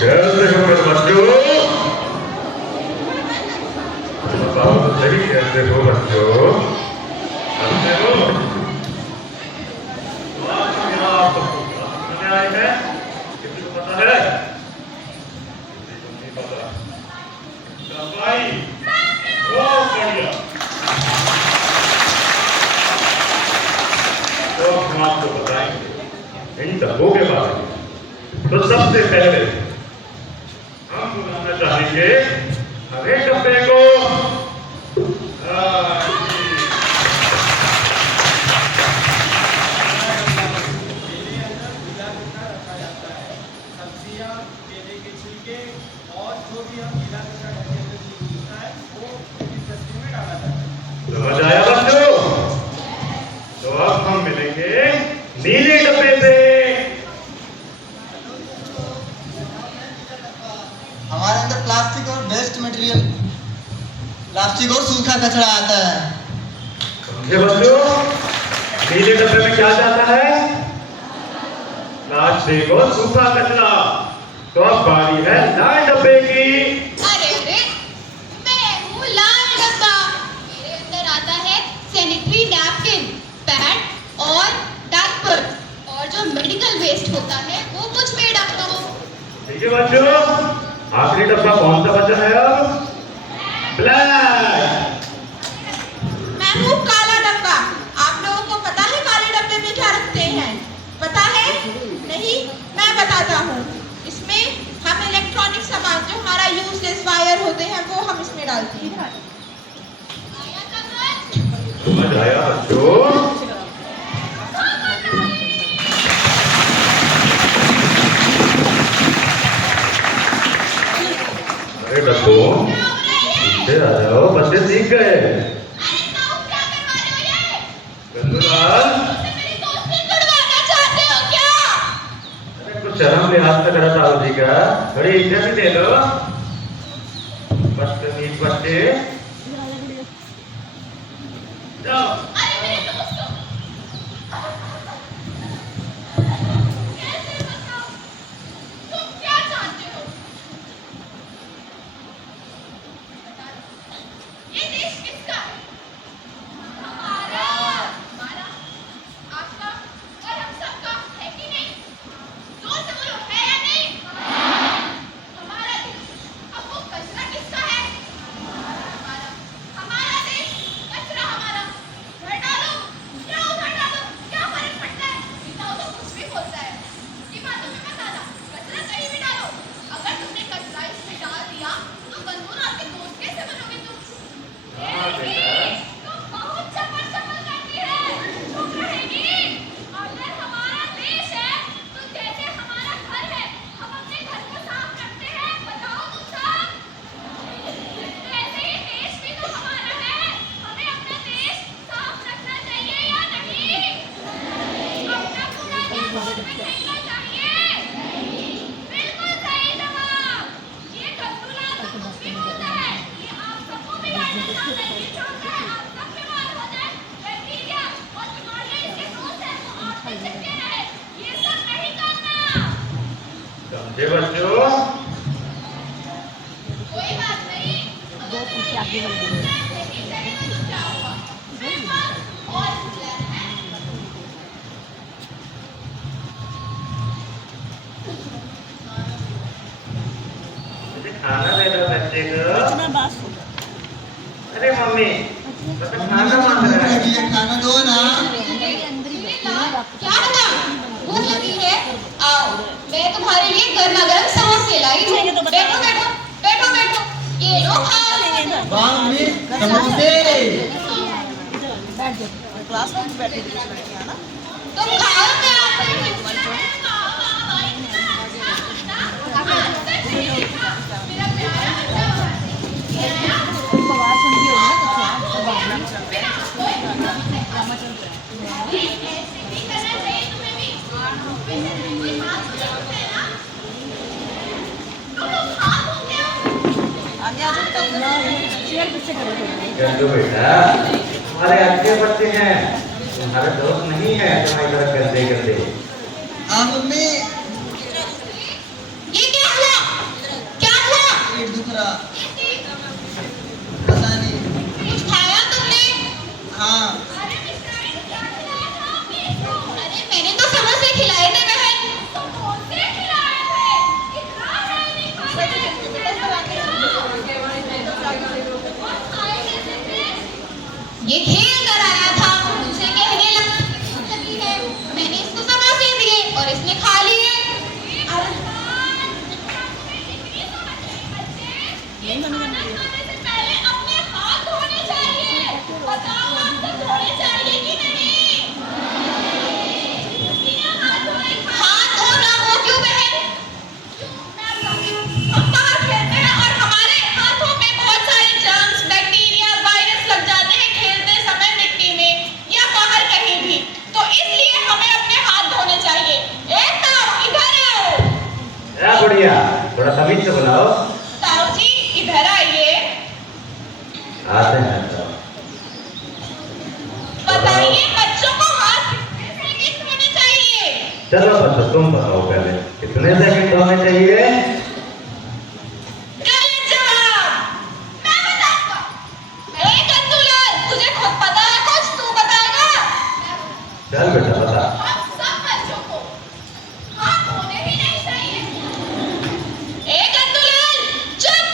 कैसे हो मेरे बच्चों? बताओ तो सही, कैसे हो बच्चों? अच्छे हो? तो आज मेरा आप सबको क्लास बनाने आए हैं। किसी को पता है? किसी को नहीं पता। शाबाश, बहुत बढ़िया। तो हम आपको बताएंगे इन डब्बों के बारे में। तो सबसे पहले हम बुलाना चाहेंगे हरे डब्बे को। सब्जियां, केले के छिलके और जो भी हम गीला कचरा डब्बे में यूज होता है वो इस डस्टबिन में डाला जाता है। समझ आया बच्चों? तो अब हम मिलेंगे नीले डब्बे से। हमारे अंदर प्लास्टिक और वेस्ट मटेरियल, प्लास्टिक और सूखा कचरा आता है। समझे बच्चों? नीले डब्बे में क्या जाता है? प्लास्टिक और सूखा कचरा। तो अब बारी है लाल डब्बे की। अरे अरे, मैं हूँ लाल डब्बा। मेरे अंदर आता है सैनिटरी नैपकिन, पैड और डायपर, और जो मेडिकल वेस्ट होता है वो मुझ में डाल दो। ठीक है बच्चों, आखिरी डब्बा कौन सा बचा है अब? ब्लैक। मैं हूँ काला डब्बा। आप लोगों को पता है काले डब्बे में क्या रखते हैं? पता है? नहीं, मैं बताता हूँ। इसमें हम इलेक्ट्रॉनिक सामान जो हमारा यूजलेस वायर होते हैं वो हम इसमें डालते हैं। समझ आया बच्चों? अरे बच्चों, पीछे आ जाओ, बच्चे सीख गए। गंदूलाल, अरे कुछ शर्म लिहाज से करा साहब जी का, थोड़ी इज्जत भी दे लो। बदतमीज बच्चे, जाओ। समझे बच्चों? कोई बात नहीं। मुझे खाना दे दो बच्चे को। अरे मम्मी, बच्चा खाना मांग रहा है। ये खाना दो ना। क्या था? भूख लगी है? आओ, मैं तुम्हारे लिए गर्मा गर्म समोसे लाई हूँ। बैठो बैठो बैठो बैठो, ये लो खाओ। वाह मम्मी, समोसे। क्लास में बैठे थे लड़कियां ना। तुम खाओ, मैं गंदू बेटा, हमारे अच्छे बच्चे हैं, तुम्हारे दोस्त नहीं है तुम्हारी तरह गंदे गंदे। हाँ मम्मी। ये क्या हुआ? रहा। पता नहीं। कुछ खाया तुमने? हाँ। अरे मैंने तो समोसे खिलाए थे बहन। समोसे खिलाए थे? इतना है नहीं खाते। ये खेल कर आया था, मुझसे कहने लगा लगी है। मैंने इसको समोसे दिए और इसने खा लिए। खाना खाने से पहले अपने हाथ धोने चाहिए। बताओ आपको धोने चाहिए कि नहीं? हाथ धोना हो क्यों बहन? हम बाहर खेलते हैं और हमारे हाथों में बहुत सारे जर्म्स, बैक्टीरिया, वायरस लग जाते हैं खेलते समय मिट्टी में या बाहर कहीं भी। तो इसलिए हमें अपने हाथ धोने चाहिए। ताऊ इधर आओ। क्या बढ़िया, थोड़ा तमीज से बुलाओ। ताऊ जी इधर आइए। आते हैं तो। बताइए बच्चों को हाथ कितने सेकंड धोने चाहिए? चलो बच्चों तुम बताओ पहले कितने सेकंड होने चाहिए? गलत जवाब। मैं बताऊंगा। गंदूलाल तुझे खुद पता है कुछ? तू बताएगा? चल बेटा बता। हम सब बच्चों को हाथ धोने ही नहीं चाहिए। गंदूलाल चुप।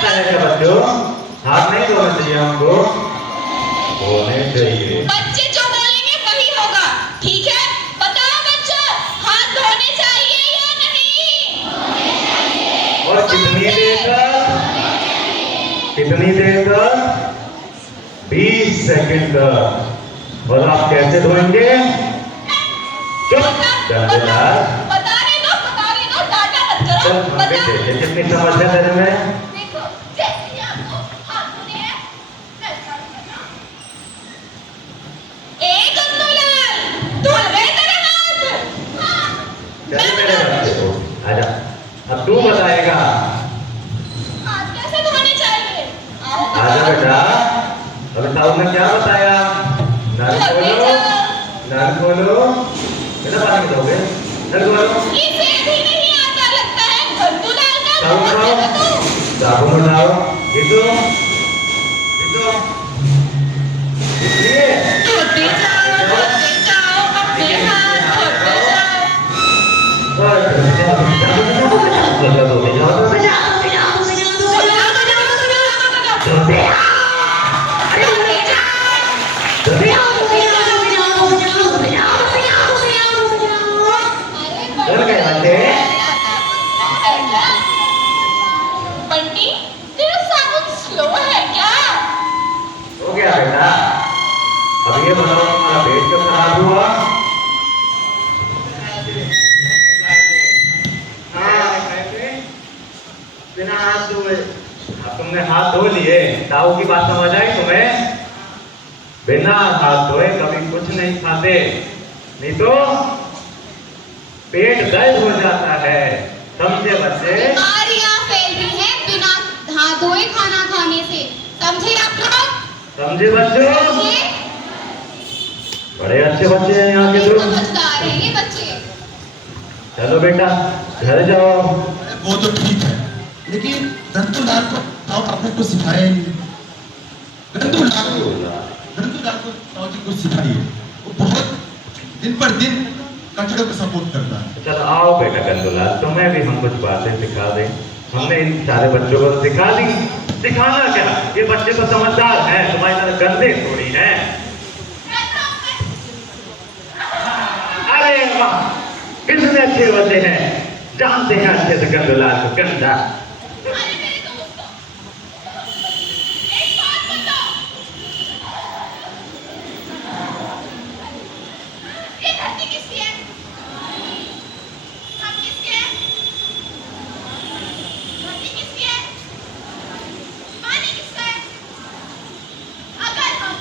क्या है बच्चों, हाथ नहीं धोना चाहिए हमको? धोने चाहिए। बच्चे जो बोलेंगे वही होगा, ठीक है? बताओ बच्चों, हाथ धोने चाहिए या नहीं? और कितनी देर तक? कितनी देर तक? 20 सेकंड तक। और आप कैसे धोएंगे? चुप गंदूलाल। बताने दो, डाटा मत करो। चल हम भी देखें कितनी समझ है तेरे में। देखो, जैसे ही आपको हाथ धोने हैं, मैं झाड़ू करना। गंदूलाल, धुल गए तेरे हाथ? हाँ। चल मेरे बच्चे को आजा, अब तू बताएगा। हाथ कैसे धोने चाहिए? आओ आजा बेटा, अभी ताऊ ने क्या बताया? नल खोलो, नल खोलो। कितना पानी मिलाओगे? नल खोलो। इसे भी नहीं आता लगता है। गंदूलाल का साबुन बहुत उठाओ, है तू। साबुन उठाओ। गिट्टू, गिट्टू, इसलिए धोते जाओ अपने हाथ धोते बंटी, तेरा साबुन स्लो है क्या? हो गया बेटा, अब ये बताओ तुम्हारा पेट कब खराब हुआ? बिना हाथ धोए। अब तुमने हाथ धो लिए, ताऊ की बात समझ आई तुम्हें? बिना हाथ धोए कभी कुछ नहीं खाते, नहीं तो पेट दर्द हो जाता है। समझे बच्चे? बीमारियां फैल रही हैं बिना हाथ धोए खाना खाने से। समझे आप लोग? समझे बच्चों? समझे? बड़े अच्छे बच्चे हैं यहाँ के तो। समझदार हैं ये बच्चे। चलो बेटा घर जाओ। अरे वो तो ठीक है, लेकिन गंदूलाल को ताऊ आपने कुछ सिखाया ही नहीं। गंदूलाल को ताऊ जी कुछ सिखाइए। वो बहुत दिन पर दिन कचड़े को सपोर्ट करता है। चलो आओ बेटा गंदूलाल, तुम्हें भी हम कुछ बातें सिखा दें। हमने इन सारे बच्चों को सिखा दी। सिखाना क्या, ये बच्चे तो समझदार हैं, तुम्हारी तरह गंदे थोड़ी हैं। अरे वाह, कितने अच्छे बच्चे हैं, जानते हैं अच्छे से गंदूलाल को गंदा। अरे मेरे दोस्तों, एक बात बताओ, ये धरती किसकी है? हम किसके हैं? धरती किसकी है? पानी किसका है? अगर हम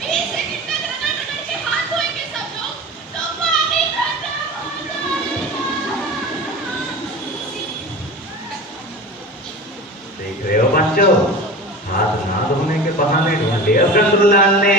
20 सेकंड तक रगड़ के हाथ धोएंगे सब लोग, तो पानी खत्म हो जाएगा। देख रहे हो बच्चों, हाथ ना धोने के बहाने ढूंढ लिया गंदूलाल ने।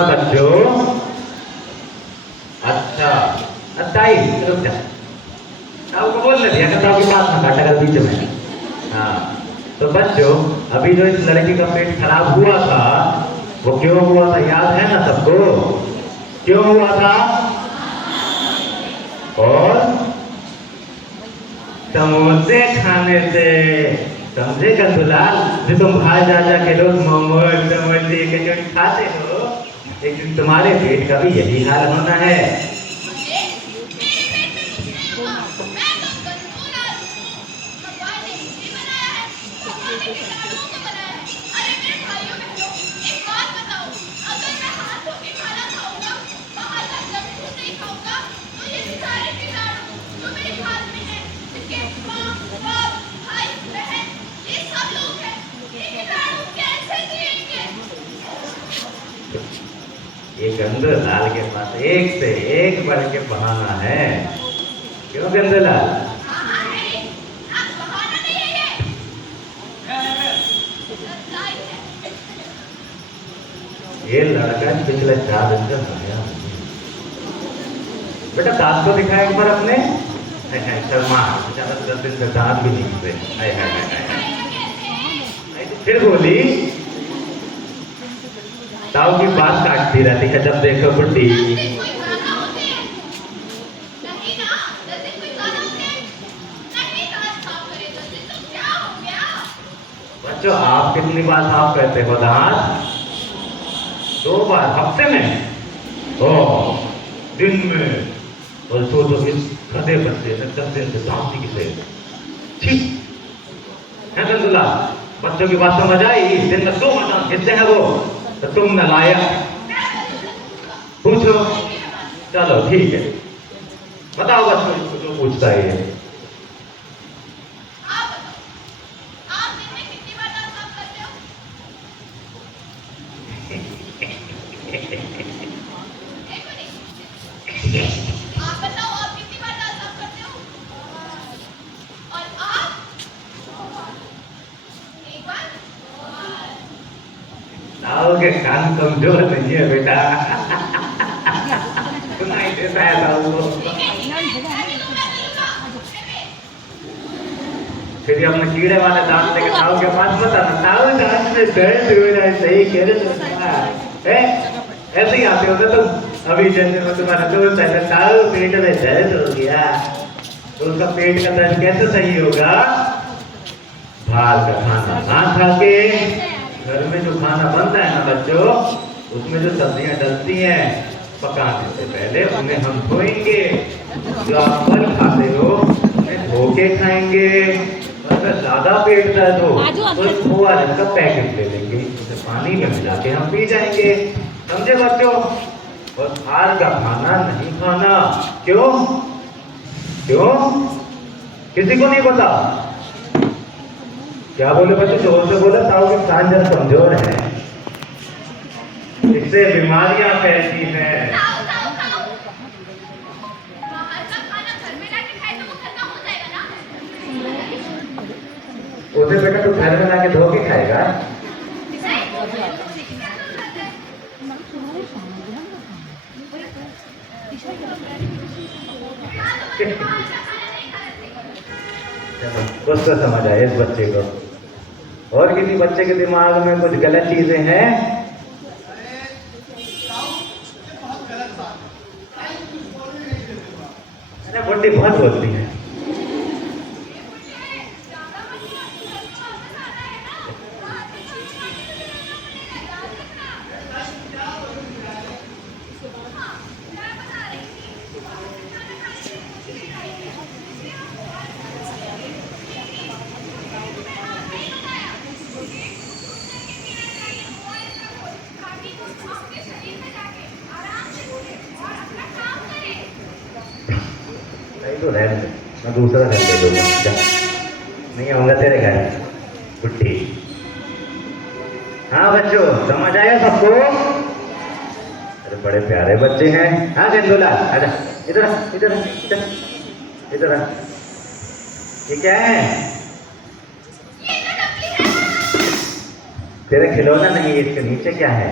ना बच्चों। अच्छा ताई रुक जा, ताऊ को बोल दिया कि ताऊ की बात ना काटा कर बीच में। हाँ तो बच्चों, अभी जो इस लड़की का पेट खराब हुआ था वो क्यों हुआ था, याद है ना सबको? क्यों हुआ था? और समोसे खाने से। समझे कंदुलाल? जो तुम भाई जाजा के लोग मोमोज समोसे कचौड़ी खाते हो, एक दिन तुम्हारे पेट का भी यही हाल होना है। ये गंदूलाल के पास एक से एक बढ़ के बहाना है। क्यों गंदूलाल? ये लड़का पिछले 4 दिन से सोया। बेटा दांत तो दिखाया एक बार अपने। शर्मा, 10 दिन से दांत भी नहीं निकले। फिर बोली ताऊ की बात काटती रहती है जब देखो बुढ़ी। बच्चों आप कितनी बार साफ करते हो दांत? 2 बार हफ्ते में? ओ दिन में? और तो इस गधे बच्चे ने 10 दिन से दांत नहीं किसे। ठीक है गंदुला, बच्चों की बात समझ आई? दिन में 2 बार किससे है वो? तो तुम न लाया पूछो। चलो ठीक है, बताओ बच्चों इसको जो पूछता है ये। आप दिन में कितनी बार दांत साफ करते हो? आप बताओ आप कितनी बार दांत साफ करते हो? और आप? एक बार? ताऊ के कान कमजोर नहीं है बेटा। सुनाई देता है ताऊ को। फिर अपने कीड़े वाले दांत लेके ताऊ के पास बताना, ताऊ दांत में दर्द हो रहा है, सही कह रहे हो? ऐसे ही आते होते तुम। अभी जैसे में तुम्हारा दोस्त है, ताऊ पेट में दर्द हो गया, तो उसका पेट का दर्द कैसे सही होगा? बाहर का खाना ना खा के घर में जो खाना बनता है ना बच्चों, उसमें जो सब्जियां डलती हैं पकाने से पहले उन्हें हम धोएंगे। जो आप फल खाते हो उन्हें धो के खाएंगे। अगर ज्यादा पेट दर्द हो तो खोआ का पैकेट ले लेंगे, उसे पानी में मिला के हम पी जाएंगे। समझे बच्चों? और बाहर का खाना नहीं खाना। क्यों? क्यों? किसी को नहीं पता? क्या बोले बच्चे? जोर से बोला। ताऊ के कान जरा कमजोर है, इससे बीमारियां फैलती हैं। बाहर का खाना घर में लाके खाए तो वो खत्म हो जाएगा ना? उसे बेटा तू घर में लाके धो के खाएगा। कुछ तो समझ आए इस बच्चे को। और किसी बच्चे के दिमाग में कुछ गलत चीजें हैं? अरे बुड्ढी बहुत बोलती है। तो रहने दे, मैं दूसरा घर ले लूंगा। नहीं आऊंगा तेरे घर बुड्ढी। हाँ बच्चों समझ आया सबको? अरे बड़े प्यारे बच्चे हैं। हाँ गंदोला आजा, इधर इधर इधर। ये क्या है? तेरे खिलौना नहीं है, इसके नीचे क्या है?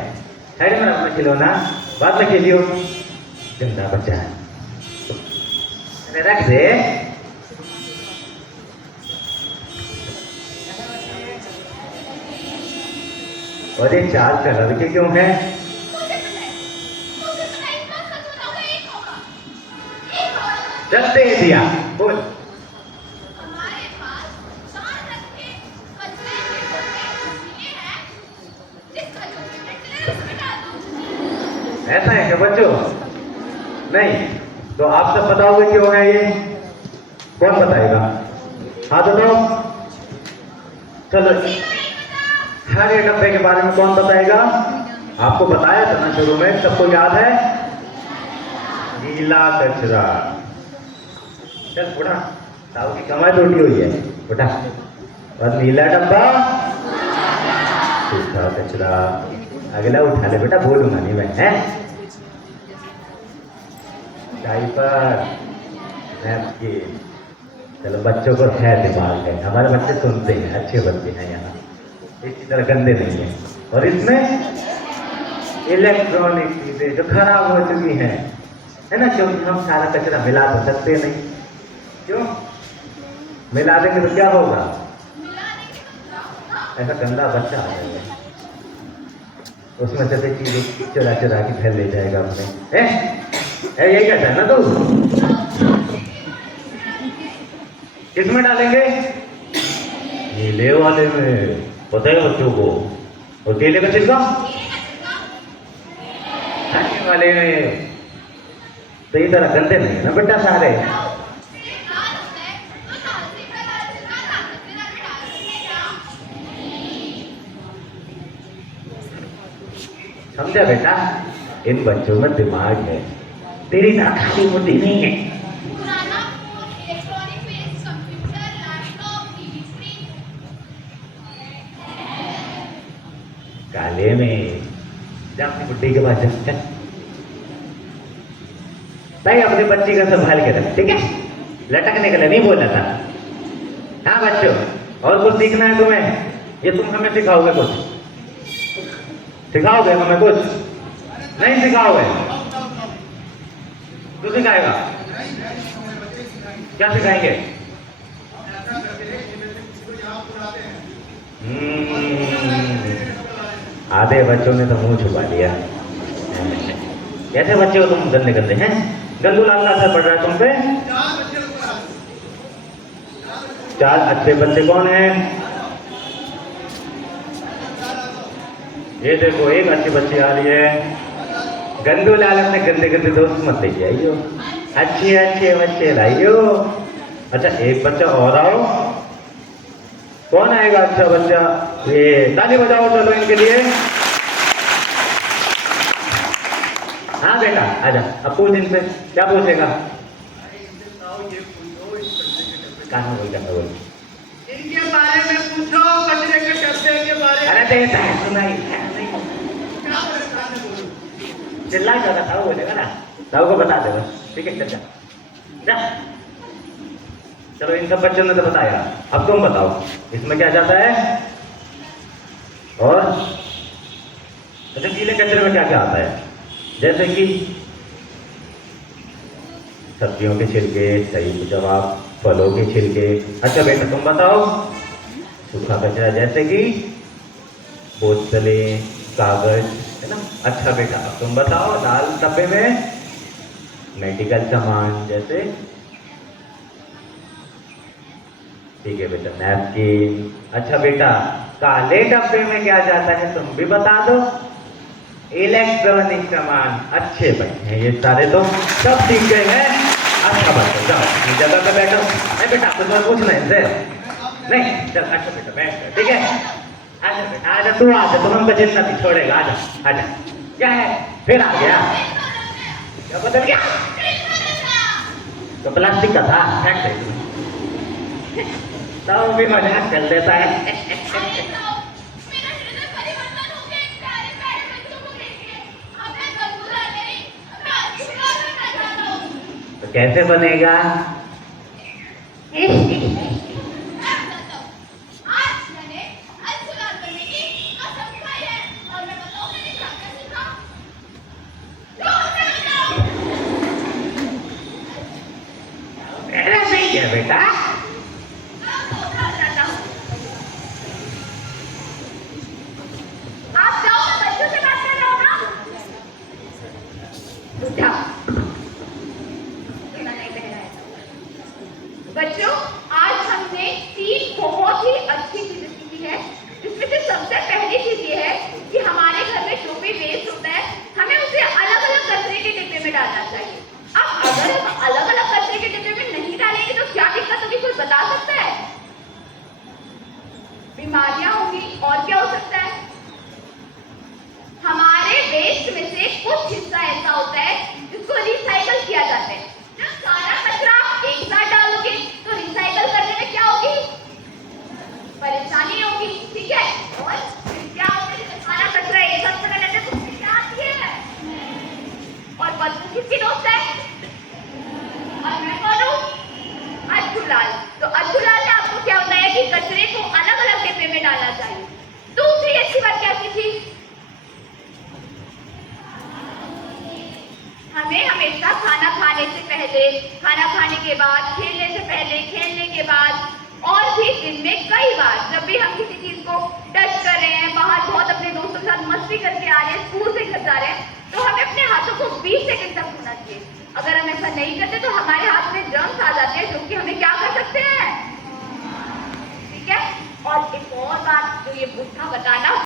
साइड में अपना खिलौना बाद में खेलियो। गंदा बच्चा रख दे। और ये 4 कलर के क्यों है? जब दे दिया बोल। हमारे पास 4 रखे कचरे के डब्बे इसलिए है जिसका जो पेमेंट ले उसमें डाल दो। ऐसा है क्या बच्चों? नहीं तो आप सब बताओगे क्यों है ये? कौन बताएगा? हाँ तो दो। चलो हर एक डब्बे के बारे में कौन बताएगा? आपको बताया था ना शुरू में, सबको याद है? गीला कचरा। चल उठा, ताऊ की कमाई तो उठी हुई है, उठा। और नीला डब्बा सूखा कचरा। अगला उठा ले बेटा, बोलूंगा नहीं मैं, है? Diaper, napkin. चलो बच्चों को है दिमाग है, हमारे बच्चे सुनते हैं, अच्छे बच्चे हैं यहाँ, इसी तरह गंदे नहीं है। और इसमें इलेक्ट्रॉनिक चीजें जो खराब हो चुकी हैं, है ना, क्योंकि हम सारा कचरा मिला तो सकते नहीं। क्यों मिला देंगे तो क्या होगा? ऐसा गंदा बच्चा आ जाएगा, उसमें से चीजें चुरा चुरा के फैल ले जाएगा अपने। ये कहता है ना तू? किसमें डालेंगे? नीले वाले में, पता है बच्चों को। और केले का छिलका खाने वाले में। तो ये तरह गंदे नहीं है ना बेटा सारे। समझा बेटा? इन बच्चों में दिमाग है, तेरी ना खाली मोटी नहीं है। पुराना phone, electronic waste, computer, laptop, TV screen. काले में जा अपनी बुड्ढी के पास जा, भाई अपनी बच्ची का संभाल के रख, ठीक है? लटकने के लिए नहीं बोला था। हाँ बच्चों, और कुछ सीखना है तुम्हें? ये तुम हमें सिखाओगे कुछ? सिखाओगे हमें कुछ? नहीं सिखाओगे? तू सिखाएगा? क्या सिखाएंगे? आधे बच्चों ने तो मुंह छुपा लिया। कैसे बच्चे हो तुम? गंदे गंदे हैं। गंदू लाल का असर पड़ रहा है तुम पे? 4 अच्छे बच्चे कौन हैं? ये देखो एक अच्छी बच्ची आ रही है। गंदू लाल अपने गंदे गंदे दोस्त मत लेके आइयो, अच्छे अच्छे बच्चे लाइयो। अच्छा एक बच्चा और आओ। कौन आएगा अच्छा बच्चा? ये ताली बजाओ चलो इनके लिए। हाँ बेटा आजा, अब पूछ इनसे, क्या पूछेगा? कहाँ बोल इनके बारे में पूछो, कचरे के डब्बे के बारे में। अरे देता है सुनाई क्या परेशान है बोलो। चिल्ला जाता ताऊ बोलेगा ना, ताऊ को बता दे बस, ठीक है? चल जा जा। चलो इन सब बच्चों ने तो बताया, अब तुम बताओ इसमें क्या जाता है? और अच्छा गीले कचरे में क्या क्या आता है? जैसे कि सब्जियों के छिलके, सही जवाब, फलों के छिलके। अच्छा बेटा तुम बताओ सूखा कचरा जैसे कि बोतलें, कागज, है ना? अच्छा बेटा अब तुम बताओ लाल डब्बे में मेडिकल सामान जैसे, ठीक है बेटा, नैपकिन। अच्छा बेटा काले डब्बे में क्या जाता है तुम भी बता दो? इलेक्ट्रॉनिक सामान। अच्छे बच्चे हैं ये सारे, तो सब सीख गए हैं। अच्छा बच्चों जाओ अपनी जगह पे बैठो। नहीं बेटा कुछ और पूछना है इनसे? नहीं चल अच्छा बेटा बैठ, ठीक है? आजा बेटा आजा, तू आजा, तुम हमको जितना भी छोड़ेगा। आजा आजा। क्या है फिर आ गया? क्या बदल गया? तो प्लास्टिक का था, फेंक दे। तो भी मजाक कर लेता है। तो कैसे बनेगा? आज मैंने अलसुलाल बनने की कसम खाई है और मैं बताऊं मैंने क्या क्या सीखा। है बेटा? आप जाओ, मैं बच्चों से बात कर रहा हूँ ना। उठा। इतना नहीं पहनाया। बच्चों, आज हमने 3 बहुत ही अच्छी चीजें सीखी है, जिसमें से सबसे पहली चीज ये है कि हमारे घर में जो भी वेस्ट होता है, हमें उसे अलग-अलग कचरे के डिब्बे में डालना चाहिए। अब अगर हम अलग-अलग कचरे के डिब्बे में नहीं डालेंगे तो क्या दिक्कत होगी, कोई बता सकता है? बीमारियां होंगी, और क्या हो सकता है? हमारे वेस्ट में से कुछ हिस्सा ऐसा होता है जिसको रिसाइकल किया जाता है। जब सारा कचरा एक साथ डालोगे तो रिसाइकल करने में क्या होगी? परेशानी होगी, ठीक है? और फिर क्या होता है, जब सारा कचरा एक साथ पड़ा रहता है तो उसमें क्या आती है? और बदबू किसकी दोस्त है? और मैं कौन हूँ? अज्जूलाल। तो अज्जूलाल ने आपको क्या बताया कि कचरे को अलग अलग डिब्बे में डालना चाहिए। दूसरी अच्छी बात क्या सीखी? हमें हमेशा खाना खाने से पहले, खाना खाने के बाद, खेलने से पहले, खेलने के बाद, और भी दिन में कई बार जब भी हम किसी चीज को टच कर रहे हैं, बाहर बहुत अपने दोस्तों के साथ मस्ती करके आ रहे हैं, स्कूल से घर जा रहे हैं, तो हमें अपने हाथों को 20 सेकंड तक धोना चाहिए। अगर हम ऐसा नहीं करते तो हमारे हाथ में जर्म्स आ जाते हैं, जो कि हमें क्या कर सकते हैं, ठीक है? और एक और बात जो ये बुढ़ा बताना